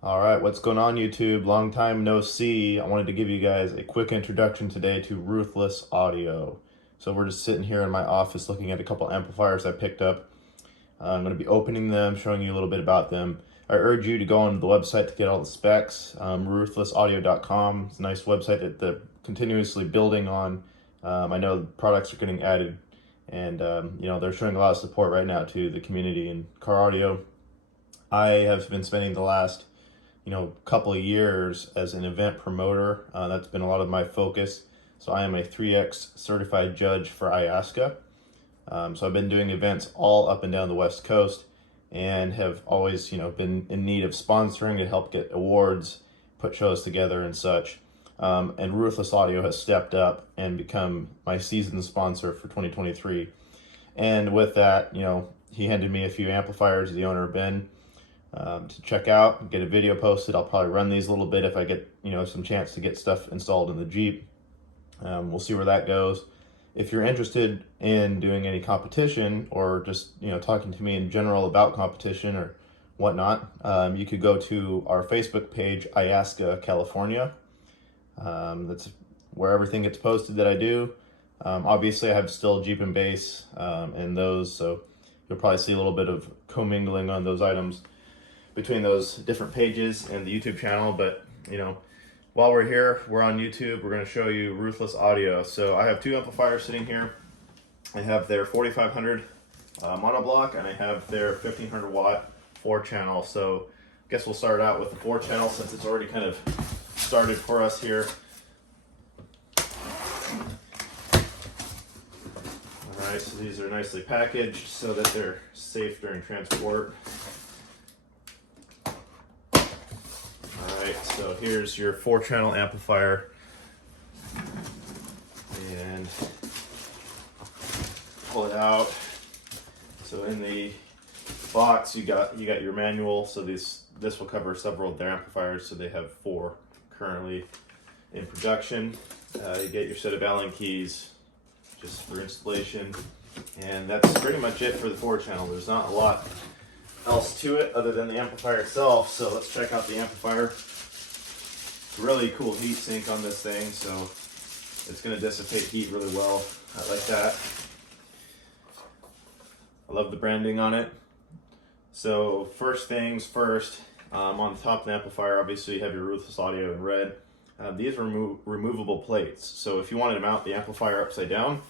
All right, what's going on, YouTube? Long time no see. I wanted to give you guys a quick introduction today to Ruthless Audio. So we're just sitting here in my office looking at a couple amplifiers I picked up. I'm going to be opening them, showing you a little bit about them. I urge you to go on the website to get all the specs. Ruthlessaudio.com. It's a nice website that they're continuously building on. I know products are getting added, and they're showing a lot of support right now to the community in car audio. I have been spending the last couple of years as an event promoter. That's been a lot of my focus. So I am a 3X certified judge for IASCA. So I've been doing events all up and down the West Coast and have always, been in need of sponsoring to help get awards, put shows together and such. And Ruthless Audio has stepped up and become my season sponsor for 2023. And with that, he handed me a few amplifiers, the owner of Ben, to check out, get a video posted. I'll probably run these a little bit if I get some chance to get stuff installed in the Jeep. We'll see where that goes. If you're interested in doing any competition or just talking to me in general about competition or whatnot, you could go to our Facebook page, IASCA California. That's where everything gets posted that I do. Obviously I have still Jeep and bass in those, so you'll probably see a little bit of commingling on those items between those different pages and the YouTube channel. But while we're here, we're on YouTube, we're going to show you Ruthless Audio. So I have two amplifiers sitting here. I have their 4500 monoblock, and I have their 1500 watt 4-channel. So I guess we'll start out with the 4-channel since it's already kind of started for us here. Alright, so these are nicely packaged so that they're safe during transport. Alright, so here's your 4-channel amplifier, and pull it out. So in the box you got your manual. So this will cover several of their amplifiers. So they have 4 currently in production. You get your set of Allen keys just for installation, and that's pretty much it for the 4-channel. There's not a lot else to it other than the amplifier itself. So let's check out the amplifier. Really cool heat sink on this thing, so it's going to dissipate heat really well. I like that. I love the branding on it. So first things first, on the top of the amplifier, obviously you have your Ruthless Audio in red. These are removable plates, so if you wanted to mount the amplifier upside down,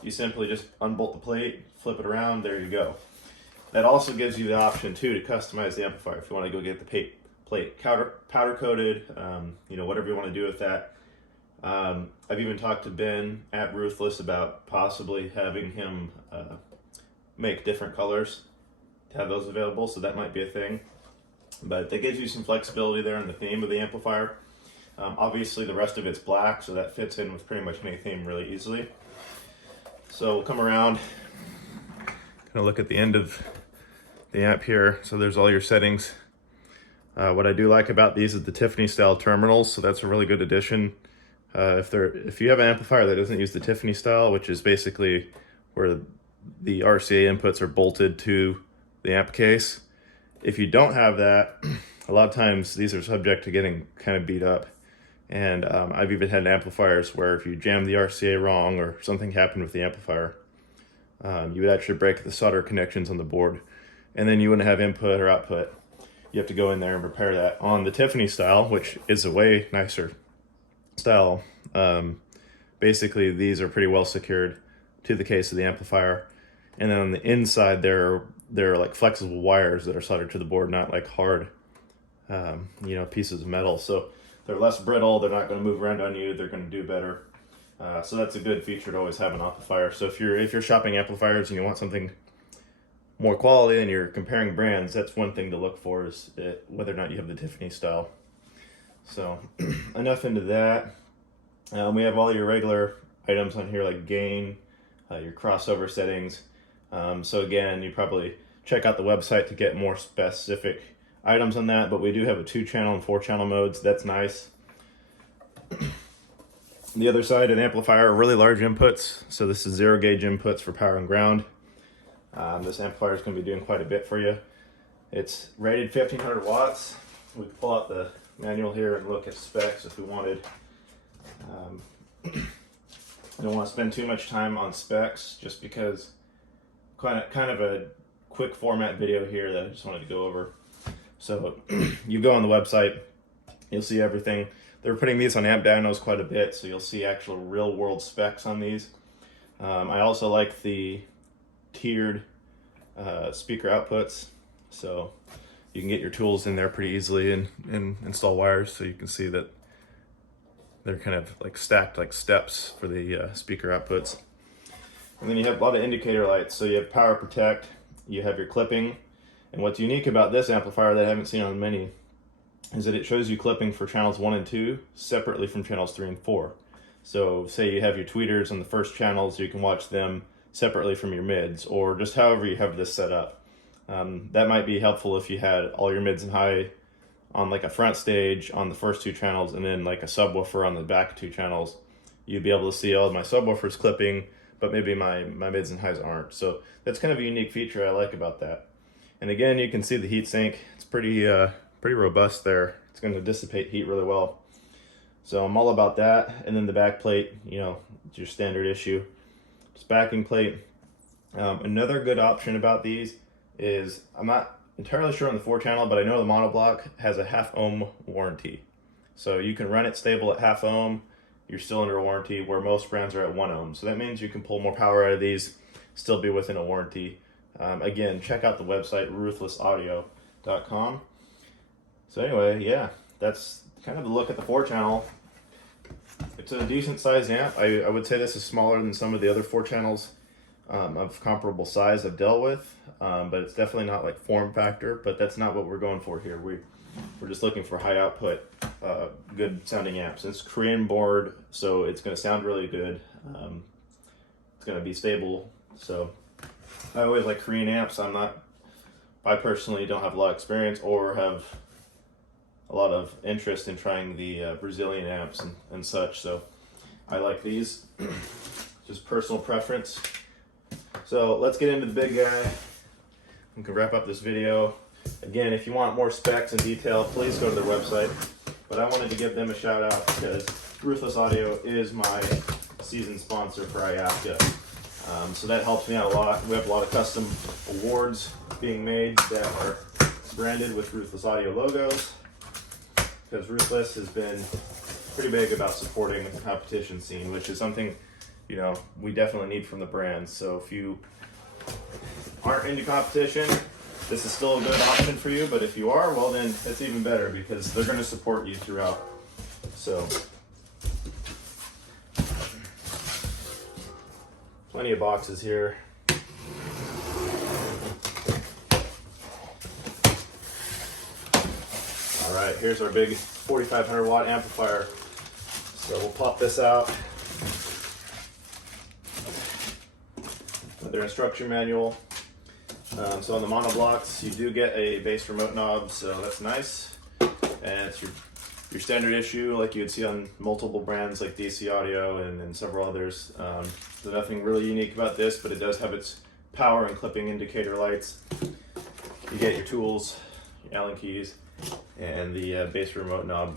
you simply just unbolt the plate, flip it around, there you go. That also gives you the option too to customize the amplifier if you want to go get the plate powder coated, whatever you want to do with that. I've even talked to Ben at Ruthless about possibly having him make different colors to have those available, so that might be a thing. But that gives you some flexibility there in the theme of the amplifier. Obviously the rest of it's black, so that fits in with pretty much any theme really easily. So we'll come around, kind of look at the end of the amp here. So there's all your settings. What I do like about these is the Tiffany style terminals, so that's a really good addition. If you have an amplifier that doesn't use the Tiffany style, which is basically where the RCA inputs are bolted to the amp case, if you don't have that, a lot of times these are subject to getting kind of beat up. And I've even had amplifiers where if you jam the RCA wrong or something happened with the amplifier, you would actually break the solder connections on the board, and then you wouldn't have input or output. You have to go in there and repair that. On the Tiffany style, which is a way nicer style, basically these are pretty well secured to the case of the amplifier. And then on the inside, they're like flexible wires that are soldered to the board, not like hard, pieces of metal. So they're less brittle. They're not going to move around on you. They're going to do better. So that's a good feature to always have an amplifier. So if you're shopping amplifiers and you want something more quality and you're comparing brands, that's one thing to look for, is whether or not you have the Tiffany style. So enough into that. We have all your regular items on here like gain, your crossover settings. So again, you probably check out the website to get more specific items on that, but we do have a 2-channel and 4-channel modes. That's nice. The other side of the amplifier are really large inputs. So this is 0 gauge inputs for power and ground. This amplifier is going to be doing quite a bit for you. It's rated 1500 watts, we could pull out the manual here and look at specs if we wanted. I don't want to spend too much time on specs just because kind of a quick format video here that I just wanted to go over. So you go on the website, you'll see everything. They're putting these on amp dynos quite a bit, so you'll see actual real world specs on these. I also like the tiered speaker outputs, so you can get your tools in there pretty easily and install wires, so you can see that they're kind of like stacked like steps for the speaker outputs. And then you have a lot of indicator lights. So you have power protect, you have your clipping, and what's unique about this amplifier that I haven't seen on many is that it shows you clipping for channels 1 and 2 separately from channels 3 and 4. So say you have your tweeters on the first channels, you can watch them separately from your mids, or just however you have this set up. That might be helpful if you had all your mids and high on like a front stage on the first 2 channels and then like a subwoofer on the back 2 channels. You'd be able to see all of my subwoofers clipping, but maybe my mids and highs aren't. So that's kind of a unique feature I like about that. And again, you can see the heat sink. It's pretty robust there. It's going to dissipate heat really well. So I'm all about that. And then the back plate, you know, it's your standard issue. Just backing plate. Another good option about these is, I'm not entirely sure on the 4-channel, but I know the monoblock has a 0.5 ohm warranty. So you can run it stable at 0.5 ohm, you're still under a warranty, where most brands are at 1 ohm. So that means you can pull more power out of these, still be within a warranty. Again, check out the website, ruthlessaudio.com. So anyway, yeah, that's kind of the look at the 4-channel. It's a decent sized amp. I would say this is smaller than some of the other 4-channels of comparable size I've dealt with, but it's definitely not like form factor, but that's not what we're going for here. We're just looking for high output, good sounding amps. It's Korean board, so it's going to sound really good. It's going to be stable. So I always like Korean amps. I personally don't have a lot of experience or have a lot of interest in trying the Brazilian amps and such. So I like these, just personal preference. So let's get into the big guy. We can wrap up this video. Again, if you want more specs and detail, please go to their website. But I wanted to give them a shout out because Ruthless Audio is my season sponsor for IAPCA. So that helps me out a lot. We have a lot of custom awards being made that are branded with Ruthless Audio logos, because Ruthless has been pretty big about supporting the competition scene, which is something, you know, we definitely need from the brands. So if you aren't into competition, this is still a good option for you, but if you are, well then it's even better because they're going to support you throughout. So plenty of boxes here. All right, here's our big 4,500 watt amplifier. So we'll pop this out. Their instruction manual. So on the monoblocks, you do get a bass remote knob, so that's nice. And it's your standard issue like you would see on multiple brands like DC Audio and several others. There's nothing really unique about this, but it does have its power and clipping indicator lights. You get your tools, your Allen keys, and the bass remote knob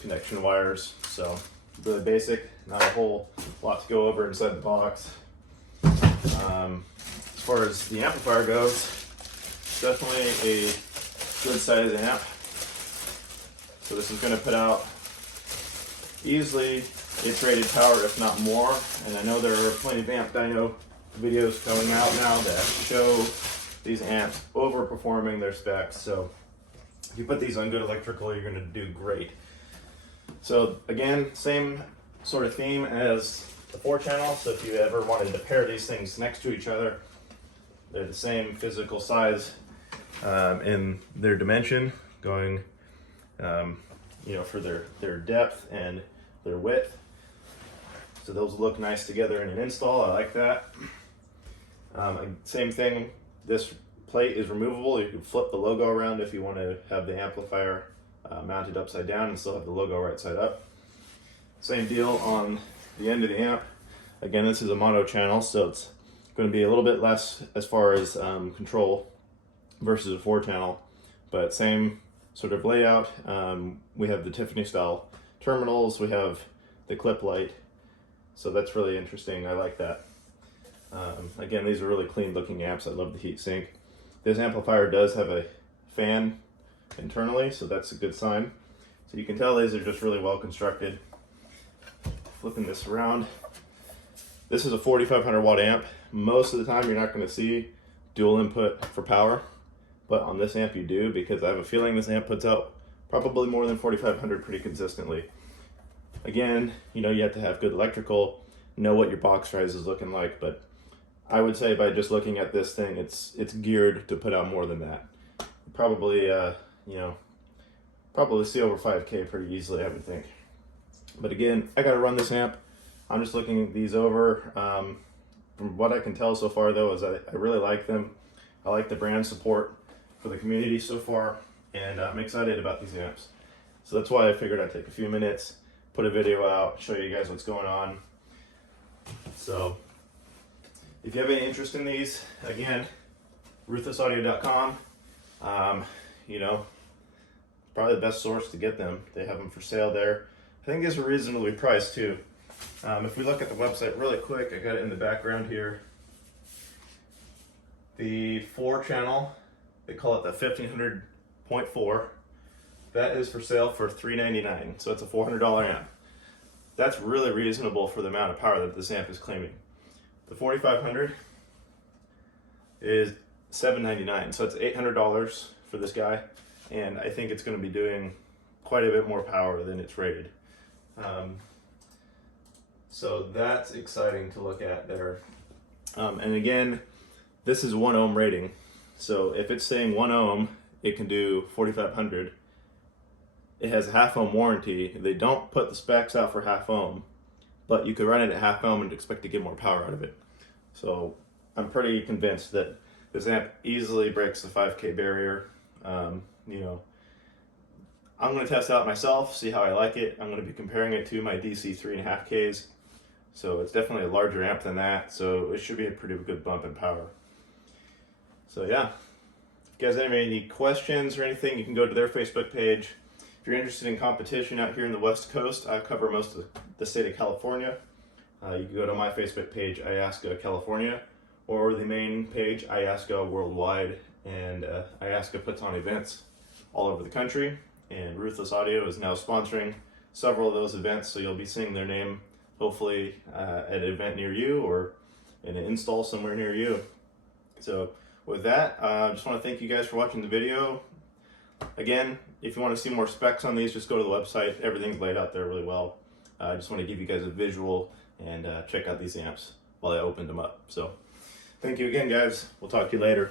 connection wires. So really basic, not a whole lot to go over inside the box. As far as the amplifier goes, definitely a good size amp. So this is going to put out easily its rated power, if not more. And I know there are plenty of amp dyno videos coming out now that show these amps overperforming their specs. So if you put these on good electrical, you're going to do great. So again, same sort of theme as the 4-channel. So if you ever wanted to pair these things next to each other, they're the same physical size in their dimension, going you know, for their depth and their width. So those look nice together in an install. I like that. Same thing, this plate is removable. You can flip the logo around if you want to have the amplifier mounted upside down and still have the logo right side up. Same deal on the end of the amp. Again, this is a mono channel, so it's going to be a little bit less as far as control versus a 4-channel, but same sort of layout. We have the Tiffany style terminals, we have the clip light, so that's really interesting. I like that. Again, these are really clean looking amps. I love the heat sink. This amplifier does have a fan internally, so that's a good sign. So you can tell these are just really well constructed. Flipping this around, this is a 4500 watt amp. Most of the time you're not going to see dual input for power, but on this amp you do, because I have a feeling this amp puts out probably more than 4500 pretty consistently. Again, you know, you have to have good electrical, know what your box size is looking like, but I would say by just looking at this thing, it's geared to put out more than that. Probably, you know, probably see over 5K pretty easily, I would think. But again, I got to run this amp. I'm just looking these over. From what I can tell so far, though, is I really like them. I like the brand support for the community so far, and I'm excited about these amps. So that's why I figured I'd take a few minutes, put a video out, show you guys what's going on. So if you have any interest in these, again, ruthlessaudio.com. You know, probably the best source to get them. They have them for sale there. I think these are reasonably priced too. If we look at the website really quick, I got it in the background here. The 4-channel, they call it the 1500.4. That is for sale for $399, so it's a $400 amp. That's really reasonable for the amount of power that this amp is claiming. The 4500 is $799, so it's $800 for this guy, and I think it's going to be doing quite a bit more power than it's rated. So that's exciting to look at there. And again, this is 1 ohm rating, so if it's saying 1 ohm, it can do 4500. It has a half ohm warranty. They don't put the specs out for half ohm, but you could run it at half ohm and expect to get more power out of it. So I'm pretty convinced that this amp easily breaks the 5K barrier. You know, I'm going to test out myself, see how I like it. I'm going to be comparing it to my DC 3.5Ks. So it's definitely a larger amp than that, so it should be a pretty good bump in power. So yeah, if you guys have any questions or anything, you can go to their Facebook page. If you're interested in competition out here in the West Coast, I cover most of the state of California. You can go to my Facebook page, Iasca California, or the main page, Iasca Worldwide, and Iasca puts on events all over the country, and Ruthless Audio is now sponsoring several of those events, so you'll be seeing their name hopefully at an event near you or in an install somewhere near you. So with that, I just want to thank you guys for watching the video. Again, if you want to see more specs on these, just go to the website. Everything's laid out there really well. I just want to give you guys a visual and check out these amps while I opened them up. So thank you again, guys. We'll talk to you later.